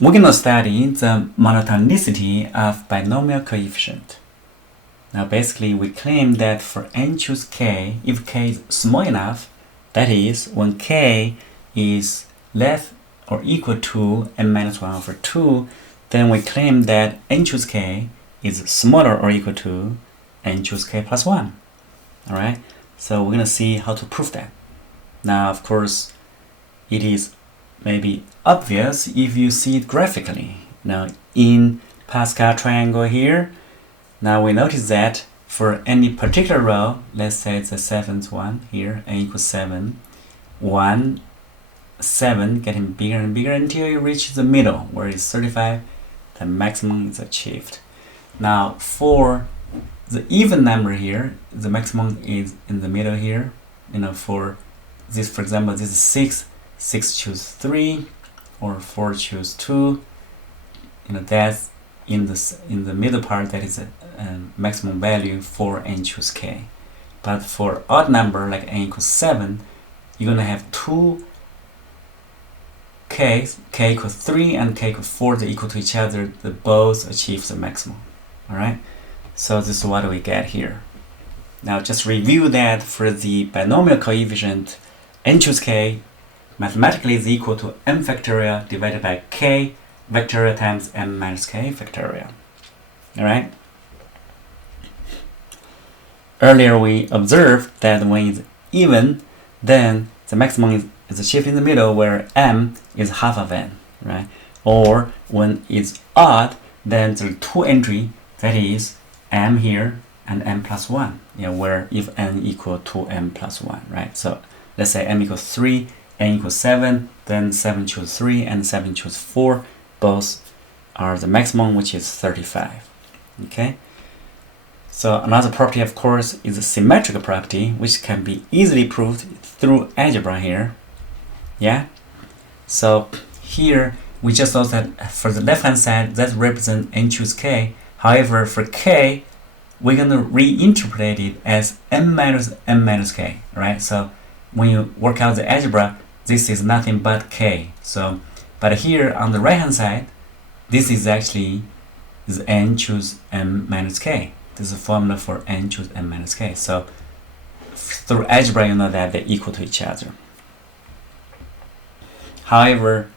we're going to study the monotonicity of binomial coefficient. Now basically we claim that for n choose k, if k is small enough, that is when k is less or equal to n minus 1 over 2, then we claim that n choose k is smaller or equal to n choose k plus 1. Alright, so we're going to see how to prove that. Now of course it is maybe obvious if you see it graphically. Now in Pascal triangle here, now we notice that for any particular row, let's say it's the 7th one here, n equals 7, 1, 7 getting bigger and bigger until you reach the middle where it's 35, the maximum is achieved. Now for the even number here, the maximum is in the middle here. For this, for example, this is 6, 6 choose 3, or 4 choose 2. That's in the middle part, that is a maximum value for n choose k. But for odd number like n equals 7, you're gonna have two k's, k equals 3 and k equals 4, they equal to each other, they both achieve the maximum. Alright, so this is what we get here. Now just review that for the binomial coefficient, n choose k mathematically is equal to m factorial divided by k factorial times m minus k factorial. Alright? Earlier we observed that when it's even, then the maximum is achieved in the middle where m is half of n, right? Or when it's odd, then there are two entries, that is m here and m plus 1, where if n equal to m plus 1, right? So let's say m equals 3, n equals 7, then 7 choose 3 and 7 choose 4, both are the maximum, which is 35. Okay? So another property, of course, is the symmetric property, which can be easily proved through algebra here. Yeah? So here we just know that for the left-hand side, that represents n choose k. However, for k, we're going to reinterpret it as m minus k, right? So when you work out the algebra, this is nothing but k. So, but here on the right-hand side, this is actually n choose m minus k. This is a formula for n choose m minus k. So through algebra, you know that they're equal to each other. However,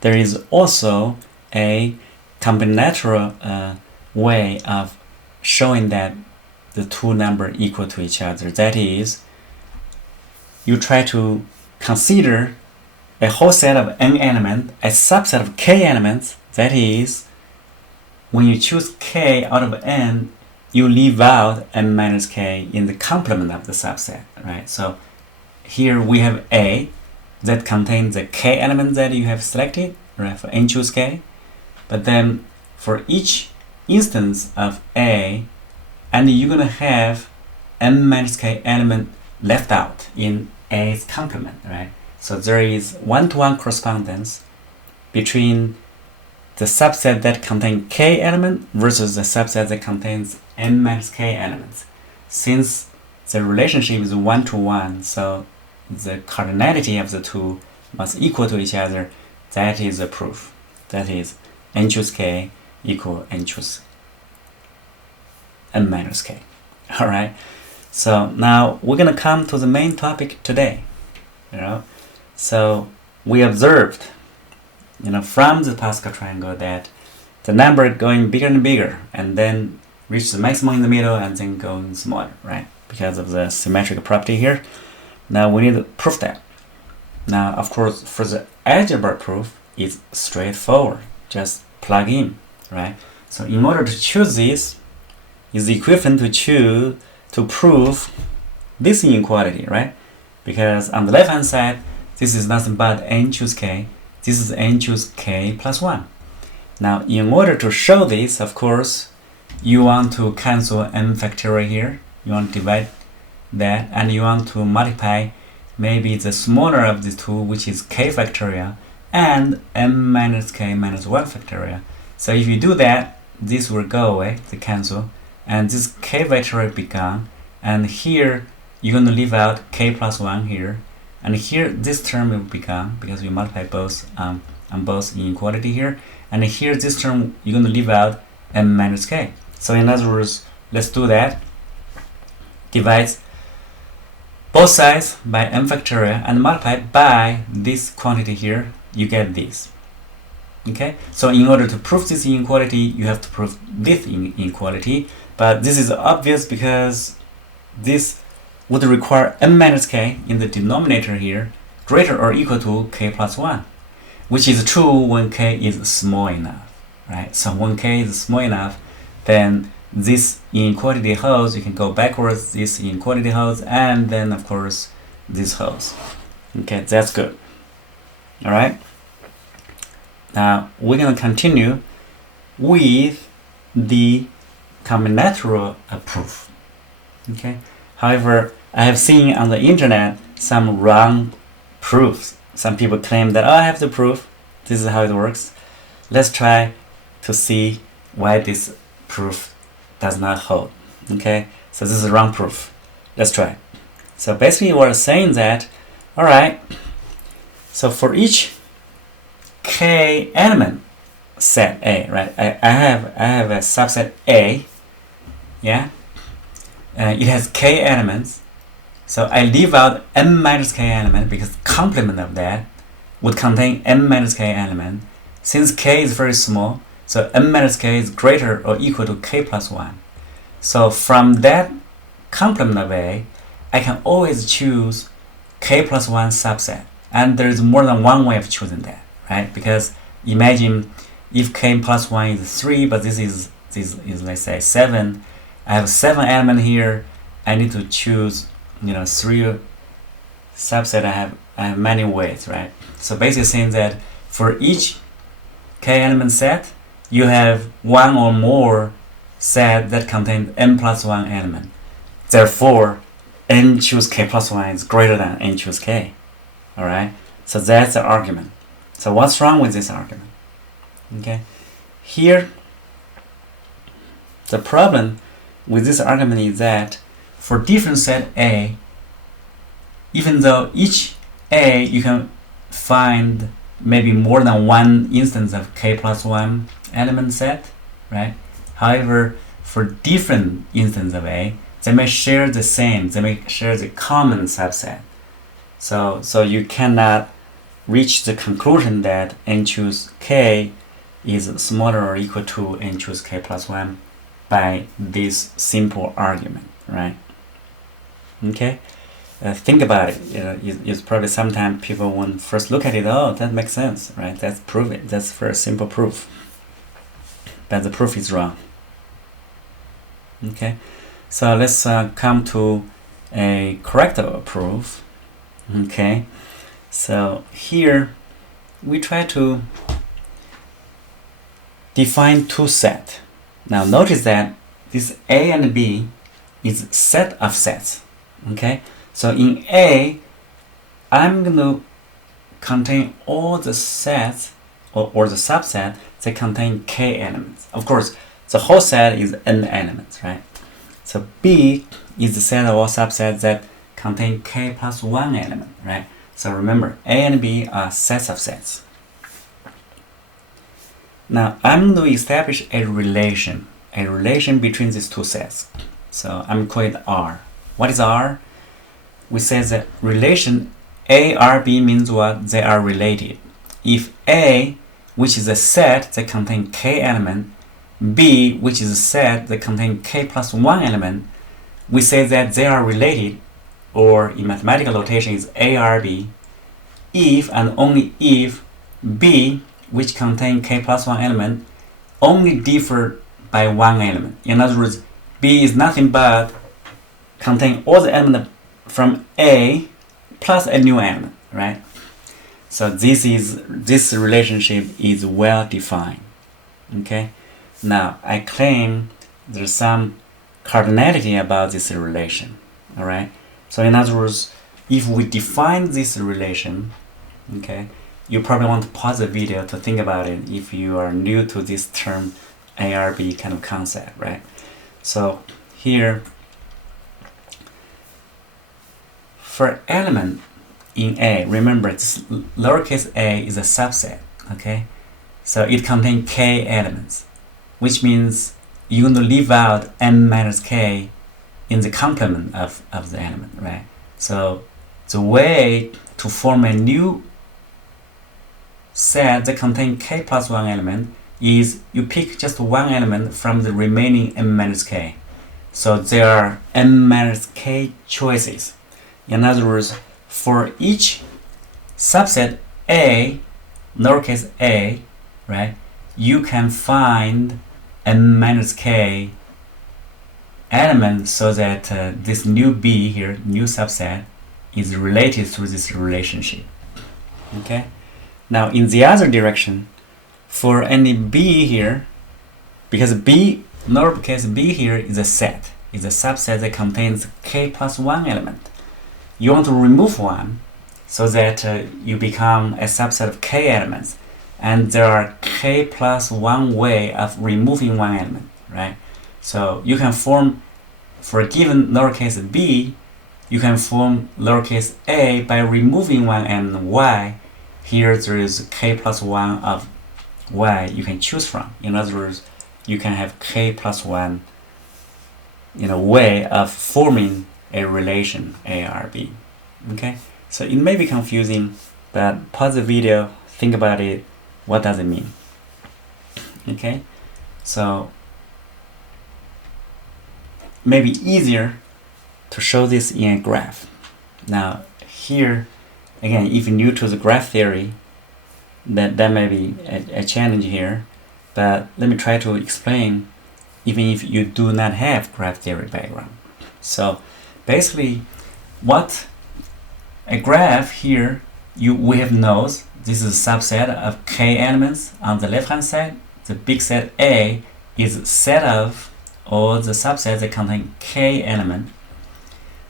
there is also a combinatorial way of showing that the two numbers equal to each other. That is, you try to consider a whole set of n elements, a subset of k elements. That is, when you choose k out of n, you leave out m minus k in the complement of the subset, right? So here we have A that contains the k element that you have selected, right, for n choose k. But then for each instance of A, and you're going to have m minus k element left out in A's complement, right? So there is one-to-one correspondence between the subset that contains k element versus the subset that contains n minus k elements. Since the relationship is one-to-one, so the cardinality of the two must equal to each other. That is the proof. That is n choose k equal n choose n minus k. Alright, so now we're going to come to the main topic today. So we observed from the Pascal triangle that the number going bigger and bigger and then reach the maximum in the middle and then going smaller, right? Because of the symmetric property here. Now we need to prove that. Now, of course, for the algebra proof, it's straightforward. Just plug in, right? So in order to choose this, is equivalent to prove this inequality, right? Because on the left-hand side, this is nothing but n choose k. This is n choose k plus 1. Now, in order to show this, of course, you want to cancel m factorial here. You want to divide that, and you want to multiply maybe the smaller of the two, which is k factorial, and m minus k minus 1 factorial. So if you do that, this will go away, the cancel, and this k factorial be gone. And here, you're going to leave out k plus 1 here. And here, this term will be gone because we multiply both on both inequality here. And here, this term, you're going to leave out m minus k. So in other words, let's do that. Divide both sides by m factorial and multiply by this quantity here. You get this. Okay, so in order to prove this inequality, you have to prove this inequality. But this is obvious because this would require m minus k in the denominator here greater or equal to k plus 1, which is true when k is small enough, right? So when k is small enough, then this inequality holds. You can go backwards, this inequality holds, and then of course this holds. Okay, that's good. All right. Now we're going to continue with the combinatorial proof. Okay. However, I have seen on the internet some wrong proofs. Some people claim that, oh, I have the proof. This is how it works. Let's try to see why this proof does not hold. Okay. So this is a wrong proof. Let's try. So basically, we're saying that, all right. So for each k element set A, right? I have a subset A, yeah. It has k elements, so I leave out m minus k element because the complement of that would contain m minus k element. Since k is very small, so m minus k is greater or equal to k plus 1. So from that complement of A, I can always choose k plus 1 subset, and there's more than one way of choosing that. Right? Because imagine if k plus 1 is 3, but this is let's say 7. I have 7 element here. I need to choose 3 subset. I have many ways, right? So basically saying that for each k element set, you have one or more set that contain n plus 1 element. Therefore, n choose k plus 1 is greater than n choose k. All right? So that's the argument. So what's wrong with this argument? Okay, here the problem with this argument is that for different set A, even though each A you can find maybe more than one instance of k plus 1 element set, right? However, for different instances of A, they may share the same, they may share the common subset. So you cannot reach the conclusion that n choose k is smaller or equal to n choose k plus 1 by this simple argument, right? Okay, think about it. It's probably sometimes people when first look at it, oh, that makes sense, right? That's prove it. That's very simple proof, but the proof is wrong. Okay, so let's come to a correct proof. Okay. So here we try to define two sets. Now notice that this A and B is set of sets. Okay, so in A, I'm going to contain all the sets or the subset that contain k elements. Of course, the whole set is n elements, right? So B is the set of all subsets that contain k plus 1 element, right? So remember, A and B are sets of sets. Now I'm going to establish a relation between these two sets. So I'm calling it R. What is R? We say that relation A-R-B means what? They are related. If A, which is a set that contains k element, B, which is a set that contains k plus 1 element, we say that they are related, or in mathematical notation is A-R-B, if and only if B, which contains k plus 1 element, only differ by one element. In other words, B is nothing but contain all the elements from A plus a new element, right? So this relationship is well defined. Okay. Now I claim there's some cardinality about this relation. All right. So in other words, if we define this relation, okay, you probably want to pause the video to think about it if you are new to this term ARB kind of concept, right? So here, for element in A, remember this lowercase a is a subset. Okay, so it contains k elements, which means you're going to leave out m minus k in the complement of the element, right? So the way to form a new set that contains k plus 1 element is you pick just one element from the remaining m minus k. So there are m minus k choices. In other words, for each subset A, lowercase a, right, you can find m minus k element so that this new B here, new subset, is related through this relationship. Okay. Now in the other direction, for any B here, because B, lowercase b here is a set, is a subset that contains k plus 1 element. You want to remove one so that you become a subset of k elements. And there are k plus 1 way of removing one element, right? So you can form, for a given lowercase b, you can form lowercase a by removing one element y. Here there is k plus 1 of y you can choose from. In other words, you can have k plus 1 in a way of forming a relation ARB. Okay, so it may be confusing, but pause the video, think about it, what does it mean? Okay, so maybe easier to show this in a graph. Now here, again, if you're new to the graph theory, that may be a challenge here, but let me try to explain even if you do not have graph theory background. So basically, what a graph here, we have nodes. This is a subset of k elements on the left hand side. The big set A is a set of all the subsets that contain k element.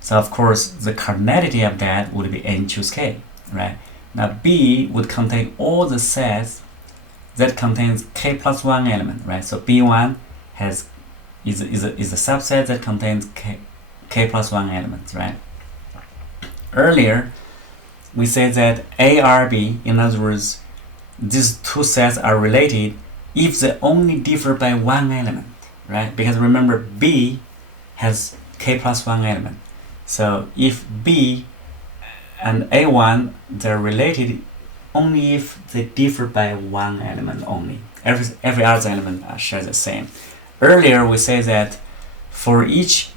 So of course the cardinality of that would be n choose k, right? Now B would contain all the sets that contains k plus 1 element, right? So B1 is a subset that contains k plus 1 elements, right? Earlier, we said that ARB, in other words, these two sets are related if they only differ by one element, right? Because remember, B has k plus 1 element. So if B and A1, they're related only if they differ by one element only. Every other element shares the same. Earlier, we say that for each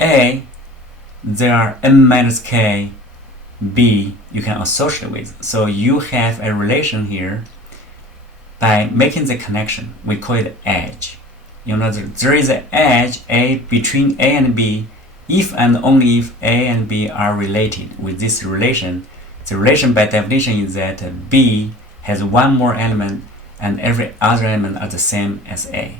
A, there are m minus k B you can associate with. So you have a relation here by making the connection. We call it edge. You know, there is an edge A between A and B if and only if A and B are related with this relation. The relation by definition is that B has one more element and every other element are the same as A.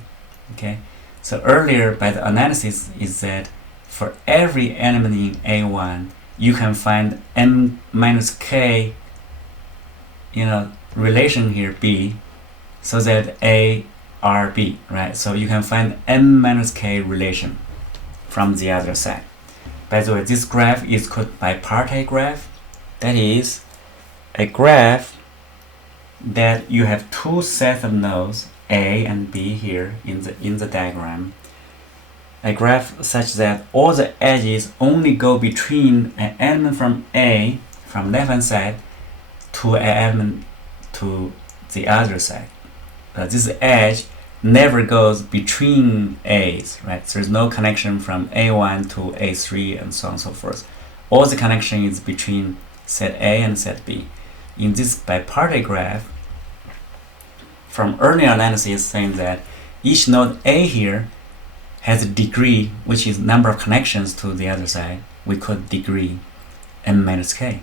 Okay, so earlier by the analysis is that for every element in A1 you can find m minus k, relation here B, so that A are B, right? So you can find m minus k relation from the other side. By the way, this graph is called bipartite graph. That is a graph that you have two sets of nodes A and B here in the diagram. A graph such that all the edges only go between an element from A, from left hand side, to an element to the other side. But this edge never goes between A's, right? So there's no connection from A1 to A3 and so on and so forth. All the connection is between set A and set B. In this bipartite graph, from earlier analysis saying that each node A here has a degree, which is number of connections to the other side. We call degree m minus k.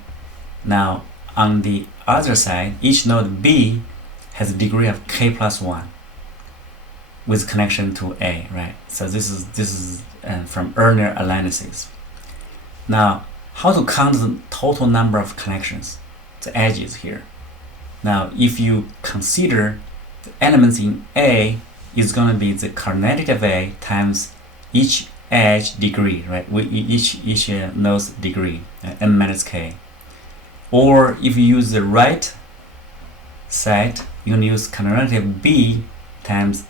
Now on the other side, each node B has a degree of k plus 1 with connection to A, right? So this is from earlier analysis. Now, how to count the total number of connections, the edges here? Now, if you consider the elements in A is going to be the cardinality of A times each edge degree, right? Each node's degree, m minus k. Or if you use the right set, you can use combinatorial B times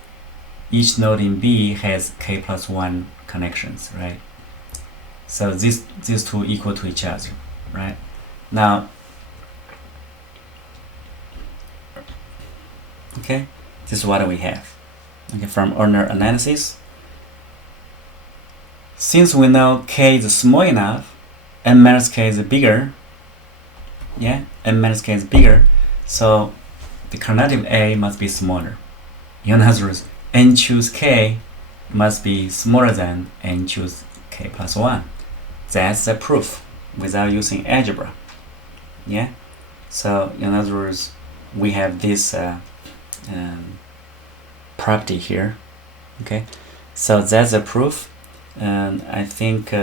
each node in B has k plus 1 connections, right? So these two equal to each other, right? Now, okay, this is what we have. Okay, from ordinary analysis, since we know k is small enough, n minus k is bigger. Yeah, n minus k is bigger, so the combinatorial A must be smaller. In other words, n choose k must be smaller than n choose k plus 1. That's the proof without using algebra. Yeah, so in other words, we have this property here. Okay, so that's a proof, and I think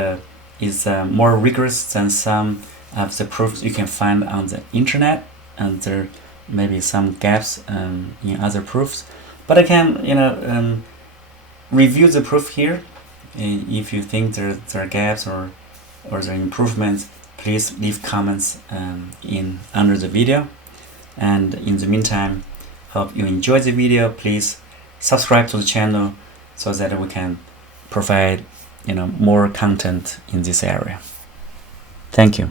is more rigorous than some of the proofs you can find on the internet, and there may be some gaps in other proofs, but I can review the proof here. If you think there are gaps or there are improvements, please leave comments under the video. And in the meantime, hope you enjoyed the video. Please subscribe to the channel so that we can provide more content in this area. Thank you.